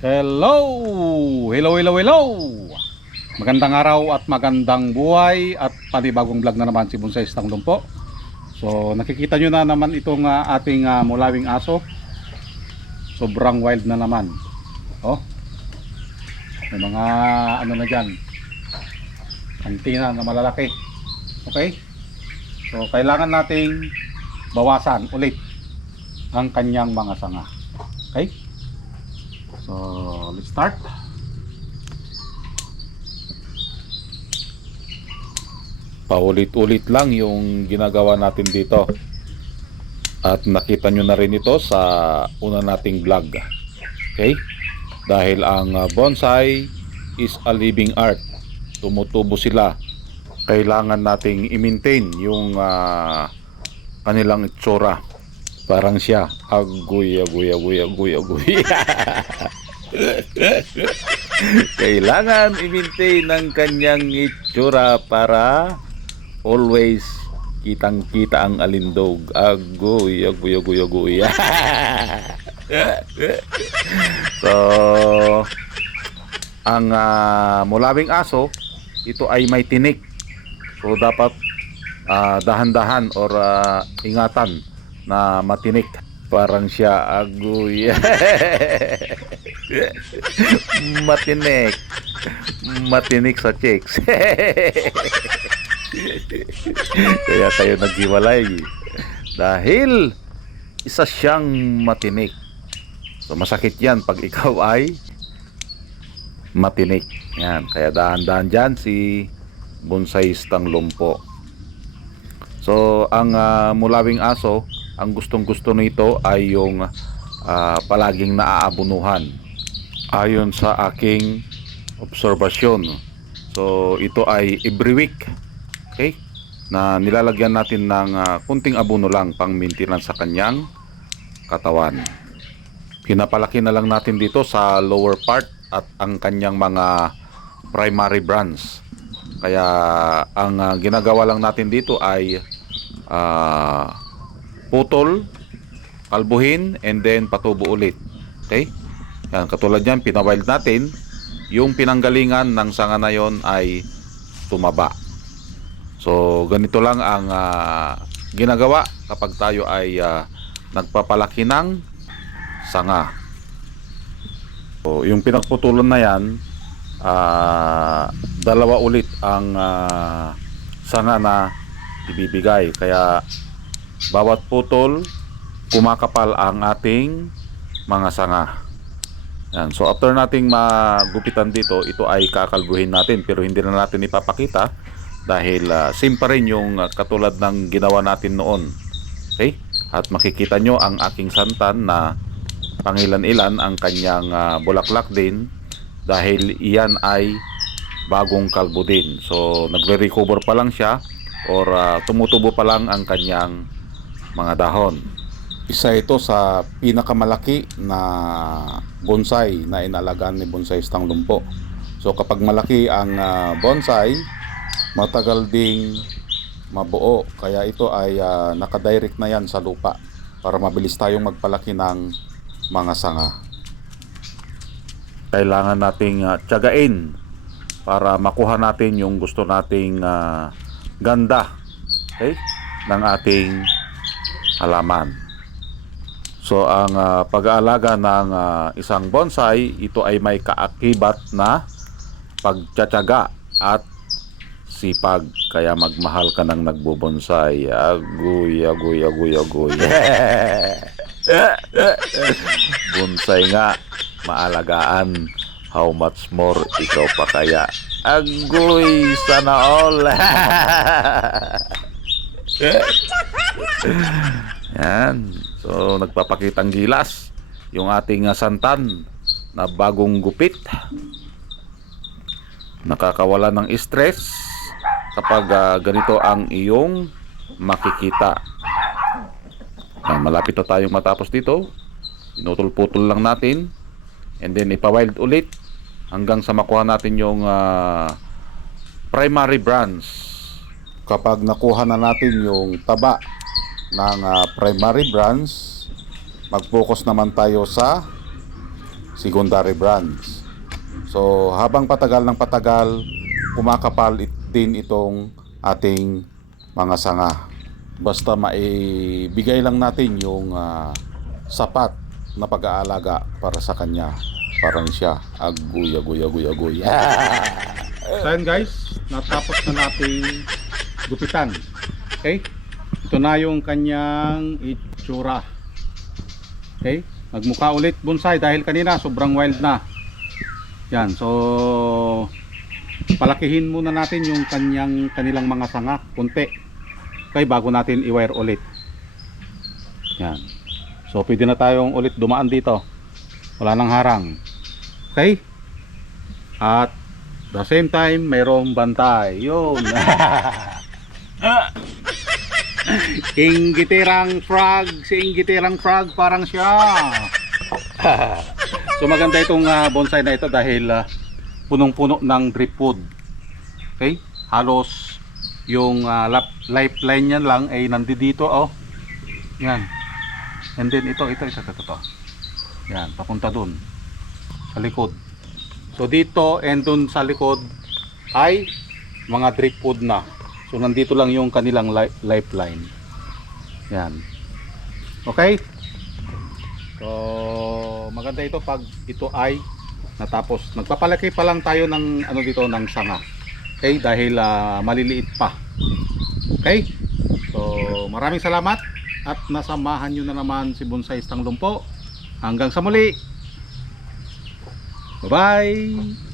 Hello! Hello, hello, hello! Magandang araw at magandang buhay at panibagong vlog na naman si Bonsai Stanglong po. So nakikita nyo na naman itong ating mulawing aso. Sobrang wild na naman. Oh, may mga ano na dyan, antina na malalaki. Okay? So kailangan nating bawasan ulit ang kanyang mga sanga. Okay? So, let's start. Paulit-ulit lang yung ginagawa natin dito. At nakita nyo na rin ito sa una nating vlog. Okay? Dahil ang bonsai is a living art. Tumutubo sila. Kailangan nating i-maintain yung kanilang itsura. Parang siya, agoy. Kailangan i-maintain ang kanyang itsura para always kitang-kita ang alindog. Agoy. So, ang mulawing aso, ito ay may tinik. So, dapat dahan-dahan or ingatan na matinik. Parang siya, agoy. Matinik sa chicks. Kaya tayo naghiwalay dahil isa siyang matinik. So masakit yan pag ikaw ay matinik. Yan, kaya dahan-dahan dyan si Bonsai Stanglong po. So ang mulawing aso, ang gustong-gusto nito ay yung palaging naaabunuhan ayon sa aking obserbasyon. So ito ay every week, okay, na nilalagyan natin ng kunting abono lang pang maintenance sa kanyang katawan. Pinapalaki na lang natin dito sa lower part at ang kanyang mga primary branch. Kaya ang ginagawa lang natin dito ay putol, kalbuhin, and then patubo ulit. Okay? Yan, katulad yan, pinawild natin. Yung pinanggalingan ng sanga na yon ay tumaba. So, ganito lang ang ginagawa kapag tayo ay nagpapalaki ng sanga. So, yung pinagputulan na yan, dalawa ulit ang sanga na ibibigay. Kaya bawat putol, kumakapal ang ating mga sanga. Yan. So after nating magupitan dito, ito ay kakalbuhin natin pero hindi na natin ipapakita dahil same pa rin yung katulad ng ginawa natin noon. Okay? At makikita nyo ang aking santan na pangilan-ilan ang kanyang bulaklak din dahil iyan ay bagong kalbo din. So nagre-recover pa lang siya or tumutubo pa lang ang kanyang mga dahon. Isa ito sa pinakamalaki na bonsai na inalagaan ni Bonsai Stanglong po. So kapag malaki ang bonsai, matagal ding mabuo. Kaya ito ay nakadirect na yan sa lupa para mabilis tayong magpalaki ng mga sanga. Kailangan nating tiyagain para makuha natin yung gusto nating ganda, okay, ng ating halaman. So ang pag-aalaga ng isang bonsai, ito ay may kaakibat na pagtsatsaga at sipag. Kaya magmahal ka ng nagbobonsai. Agoy. Bonsai nga, maalagaan. How much more ikaw pa kaya? Agoy, sana all. Yan. So nagpapakitang gilas yung ating santan na bagong gupit. Nakakawala ng stress kapag ganito ang iyong makikita. Malapit na tayong matapos dito. Pinutol-putol lang natin and then ipa-wild ulit hanggang sa makuha natin yung primary branch. Kapag nakuha na natin yung taba ng primary branch, mag-focus naman tayo sa secondary branch. So habang patagal ng patagal, kumakapal din itong ating mga sanga. Basta maibigay lang natin yung sapat na pag-aalaga para sa kanya. Parang siya, agoy. So yun guys, natapos na natin gupitan. Okay? Ito na yung kanyang itsura. Okay? Magmukha ulit bonsai dahil kanina sobrang wild na. Yan, so palakihin muna natin yung kanilang mga sanga, kunti. Okay, bago natin i-wire ulit. Yan. So pwede na tayong ulit dumaan dito. Wala nang harang. Okay? At the same time, mayroong bantay. Yun. Inggitirang frog. Si Inggitirang frog parang siya. So maganda itong bonsai na ito dahil punong-puno ng driftwood. Okay? Halos yung lifeline niya lang ay nandito, oh. Yan. And then ito isa to. Yan, papunta dun sa likod. So dito and dun sa likod ay mga driftwood na. So nandito lang yung kanilang lifeline. Yan. Okay? So maganda ito pag ito ay natapos. Nagpapalaki pa lang tayo ng dito ng sanga. Okay, dahil maliliit pa. Okay? So maraming salamat at nasamahan nyo na naman si Bonsaistang Lumpo. Hanggang sa muli. Bye-bye.